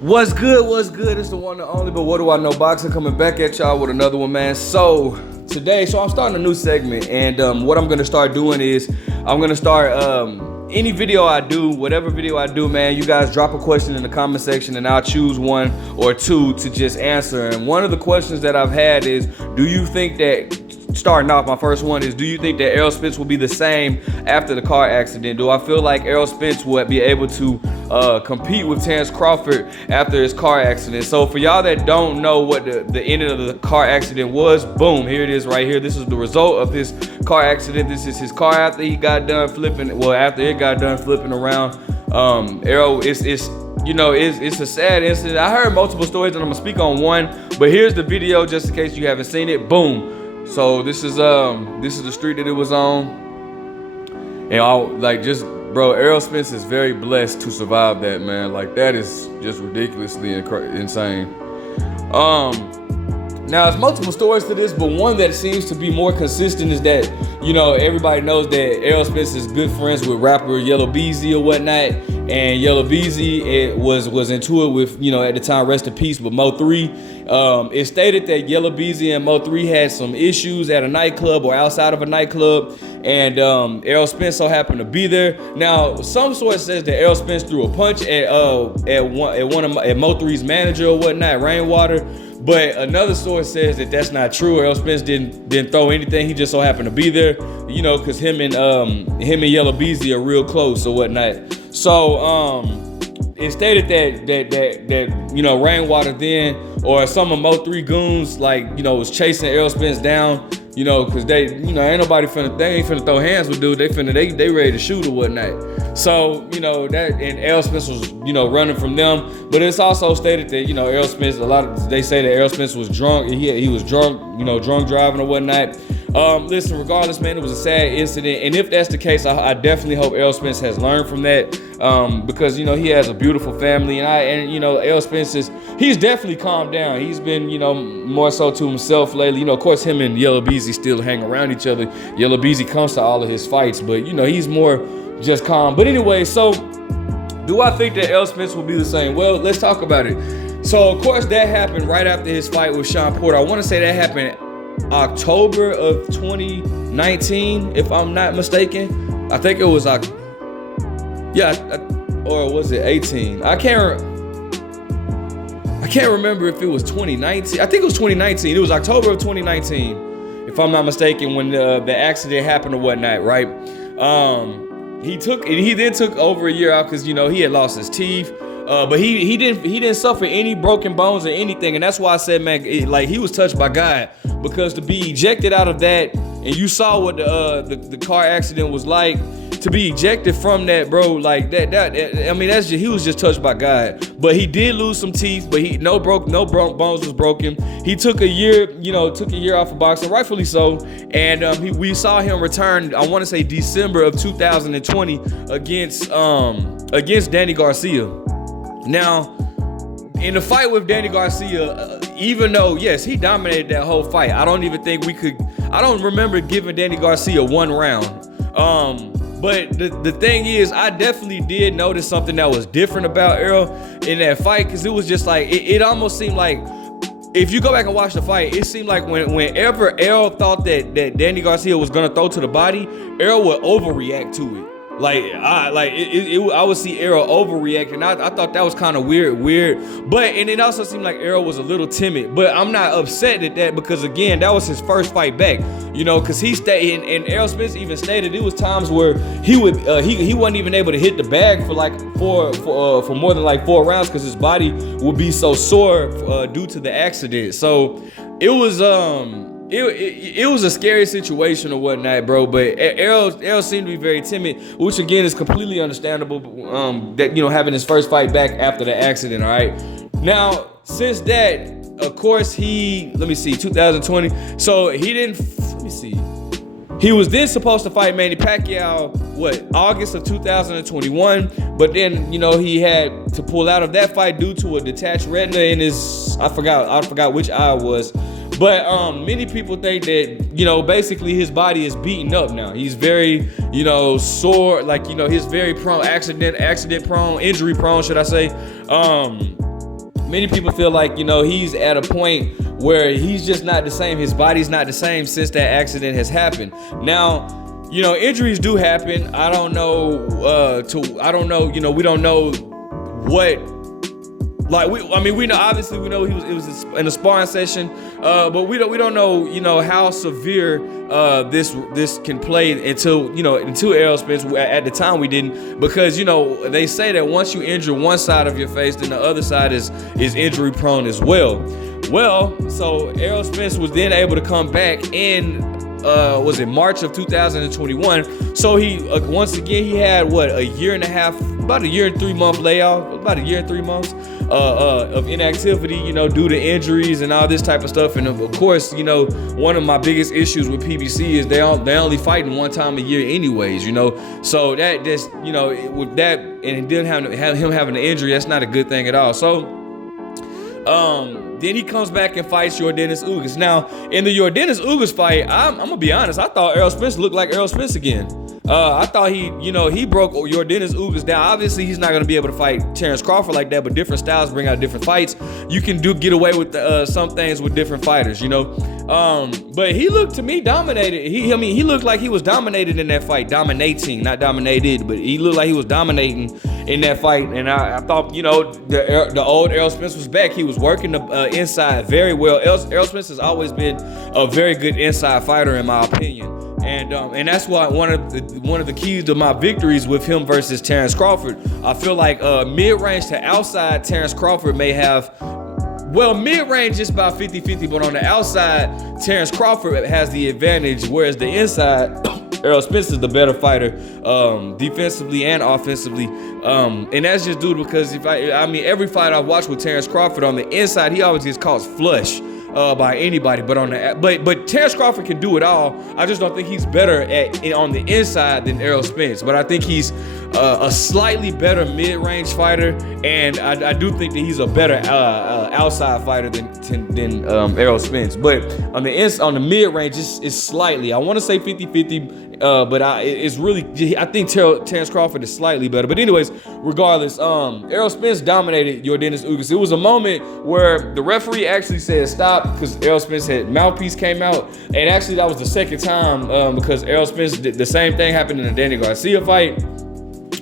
What's good? What's good? It's the one and only, but what do I know? Boxing coming back at y'all with another one, man. So I'm starting a new segment, and what I'm gonna start doing is I'm gonna start any video I do, whatever video I do, man. You guys drop a question in the comment section, and I'll choose one or two to just answer. And one of the questions that I've had is, do you think that? Starting off, my first one is, do you think that Errol Spence will be the same after the car accident? Do I feel like Errol Spence will be able to compete with Terrence Crawford after his car accident? So for y'all that don't know what the ending of the car accident was, boom, here it is right here. This is the result of his car accident. This is his car after he got done flipping, well, after it got done flipping around. Errol, it's a sad incident. I heard multiple stories and I'm gonna speak on one, but here's the video just in case you haven't seen it. Boom. So this is the street that it was on, and bro, Errol Spence is very blessed to survive that, man. Like, that is just ridiculously insane. Now there's multiple stories to this, but one that seems to be more consistent is that, everybody knows that Errol Spence is good friends with rapper Yellow Beezy or whatnot, and Yellow Beezy was into it with, at the time, rest in peace, with Mo3. It stated that Yellow Beezy and Mo3 had some issues at a nightclub or outside of a nightclub, and Errol Spence so happened to be there. Now, some source says that Errol Spence threw a punch at Mo3's manager or whatnot, Rainwater. But another source says that that's not true. Errol Spence didn't throw anything. He just so happened to be there, because him and Yellow Beezy are real close or whatnot. So it stated that Rainwater then, or some of Mo3 goons, was chasing Errol Spence down, because they ain't nobody ain't finna throw hands with dude. They ready to shoot or whatnot. So that, and Errol Spence was running from them. But it's also stated that Errol Spence, they say that Errol Spence was drunk. He was drunk, drunk driving or whatnot. Listen, regardless, man, it was a sad incident, and if that's the case, I definitely hope Errol Spence has learned from that, because he has a beautiful family, and Errol Spence he's definitely calmed down. He's been more so to himself lately. Of course, him and Yellow Beezy still hang around each other. Yellow Beezy comes to all of his fights, but he's more just calm. But anyway, so do I think that Errol Spence will be the same? Well, let's talk about it. So of course that happened right after his fight with Sean Porter. I want to say that happened October of 2019, if I'm not mistaken. I think it was or was it 18? I can't remember if it was 2019. I think it was 2019. It was October of 2019, if I'm not mistaken, when the accident happened or whatnot, right? He then took over a year out because he had lost his teeth. But he didn't suffer any broken bones or anything, and that's why I said, man, he was touched by God, because to be ejected out of that, and you saw what the car accident was like, to be ejected from that, bro, like that I mean, that's just, he was just touched by God. But he did lose some teeth, but no bones was broken. He took a year off of boxing, rightfully so, and we saw him return, I want to say December of 2020 against Danny Garcia. Now, in the fight with Danny Garcia, even though, yes, he dominated that whole fight, I don't remember giving Danny Garcia one round. But the thing is, I definitely did notice something that was different about Errol in that fight, because it was just like, it almost seemed like, if you go back and watch the fight, it seemed like whenever Errol thought that Danny Garcia was gonna throw to the body, Errol would overreact to it. I would see Errol overreacting. I thought that was kind of weird. But, and it also seemed like Errol was a little timid. But I'm not upset at that, because again, that was his first fight back. Because he stayed, and Errol Spence even stated it was times where he wasn't even able to hit the bag for more than 4 rounds, because his body would be so sore due to the accident. So it was It was a scary situation or whatnot, bro. But Errol seemed to be very timid, which again is completely understandable. That having his first fight back after the accident. All right. Now since that, of course, 2020. So he didn't. Let me see. He was then supposed to fight Manny Pacquiao, August of 2021, but then, he had to pull out of that fight due to a detached retina in his, I forgot which eye it was. But many people think that, basically his body is beaten up now. He's very, sore, he's very prone, accident prone, injury prone, should I say. many people feel like, he's at a point where he's just not the same. His body's not the same since that accident has happened. Now, injuries do happen. I don't know. We don't know what. We know, obviously we know it was in a sparring session, but we don't know, how severe this can play until Errol Spence. At the time we didn't, because they say that once you injure one side of your face, then the other side is injury prone as well. Well, so Errol Spence was then able to come back in was it March of 2021. So he once again he had a year and a half, about a year and 3 month layoff, about a year and 3 months of inactivity, due to injuries and all this type of stuff. And of course, one of my biggest issues with PBC is they only fighting one time a year anyways, so that just with that, and then have him having an injury, that's not a good thing at all. So then he comes back and fights Yordenis Ugas. Now, in the Yordenis Ugas fight, I'm gonna be honest, I thought Errol Spence looked like Errol Spence again. I thought he broke Yordenis Ugas down. Obviously, he's not gonna be able to fight Terrence Crawford like that, but different styles bring out different fights. You can get away with some things with different fighters, But he looked to me dominated. He looked like he was dominated in that fight, dominating, not dominated, but he looked like he was dominating in that fight. And I thought, the old Errol Spence was back. He was working the inside very well. Errol Spence has always been a very good inside fighter, in my opinion. And that's why one of the keys to my victories with him versus Terrence Crawford, I feel like mid-range to outside, Terrence Crawford may have, mid-range just about 50-50, but on the outside, Terrence Crawford has the advantage, whereas the inside, Errol Spence is the better fighter, defensively and offensively. And that's just due to because every fight I've watched with Terrence Crawford, on the inside, he always gets caught flush by anybody, but Terrence Crawford can do it all. I just don't think he's better on the inside than Errol Spence, but I think he's a slightly better mid-range fighter, and I do think that he's a better outside fighter than Errol Spence. But on the mid-range, it's slightly, I want to say 50-50, but it's really, I think Terrence Crawford is slightly better. But anyways, regardless, Errol Spence dominated Yordenis Ugas. It was a moment where the referee actually said stop because Errol Spence had mouthpiece came out, and actually that was the second time because Errol Spence did the same thing happened in the Danny Garcia fight,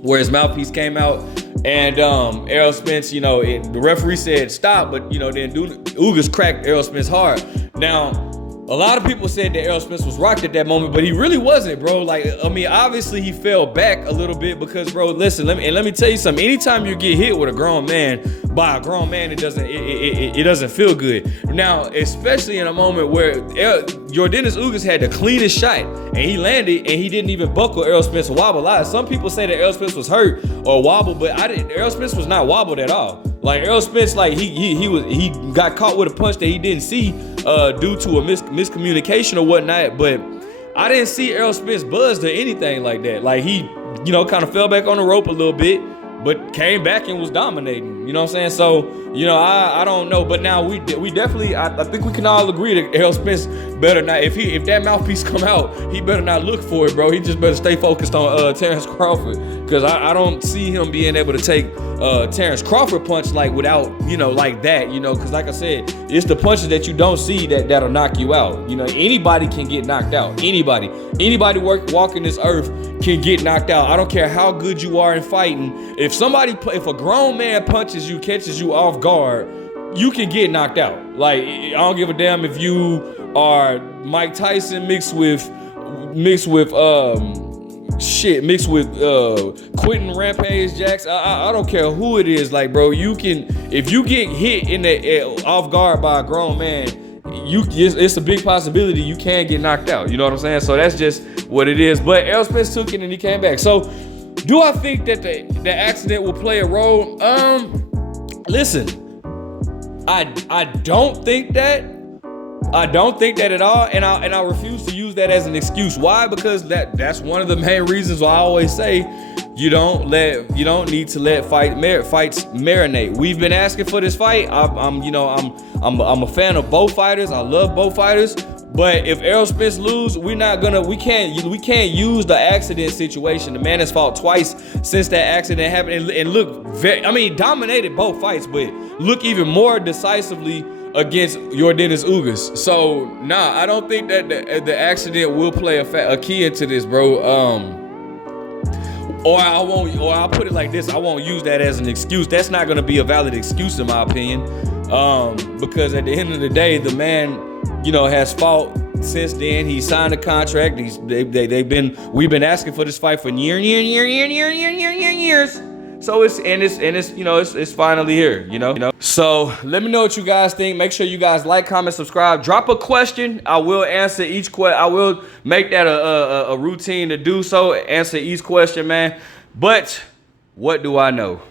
where his mouthpiece came out, and Errol Spence, the referee said stop, but then Ugas cracked Errol Spence hard. Now, a lot of people said that Errol Spence was rocked at that moment, but he really wasn't, bro. Obviously he fell back a little bit because, bro, listen, let me tell you something. Anytime you get hit with a grown man, by a grown man, it doesn't feel good. Now, especially in a moment where Yordenis Ugas had the cleanest shot, and he landed, and he didn't even buckle Errol Spence or wobble out. Some people say that Errol Spence was hurt or wobbled, but Errol Spence was not wobbled at all. Like Errol Spence, he got caught with a punch that he didn't see due to a miscommunication or whatnot. But I didn't see Errol Spence buzzed or anything like that. Like he, kind of fell back on the rope a little bit, but came back and was dominating. You know what I'm saying? So, I don't know. But now we definitely, I think we can all agree that Errol Spence better not, if that mouthpiece come out, he better not look for it, bro. He just better stay focused on Terrence Crawford, because I don't see him being able to take Terrence Crawford punch without, like that, because like I said, it's the punches that you don't see that'll knock you out. Anybody can get knocked out. Anybody walking this earth can get knocked out. I don't care how good you are in fighting. If a grown man punches you, catches you off guard, you can get knocked out. I don't give a damn if you are Mike Tyson mixed with Quentin Rampage Jackson. I don't care who it is. Bro, you can, if you get hit in the off guard by a grown man, it's a big possibility you can get knocked out. You know what I'm saying? So that's just what it is. But Errol Spence took it and he came back. So do I think that the accident will play a role? Listen, I don't think that. I don't think that at all, and I refuse to use that as an excuse. Why? Because that's one of the main reasons why I always say you don't need to let fights marinate. We've been asking for this fight. I'm a fan of both fighters. I love both fighters, But if Errol Spence lose, we can't use the accident situation. The man has fought twice since that accident happened, and look dominated both fights, but look even more decisively against Yordenis Ugas. So nah, I don't think that the accident will play a key into this, bro. Or I'll put it like this: I won't use that as an excuse. That's not going to be a valid excuse in my opinion, because at the end of the day, the man, has fought since then. He signed a contract. We've been asking for this fight for years. So it's finally here. So let me know what you guys think. Make sure you guys like, comment, subscribe. Drop a question. I will answer each question. I will make that a routine to do so. Answer each question, man. But what do I know?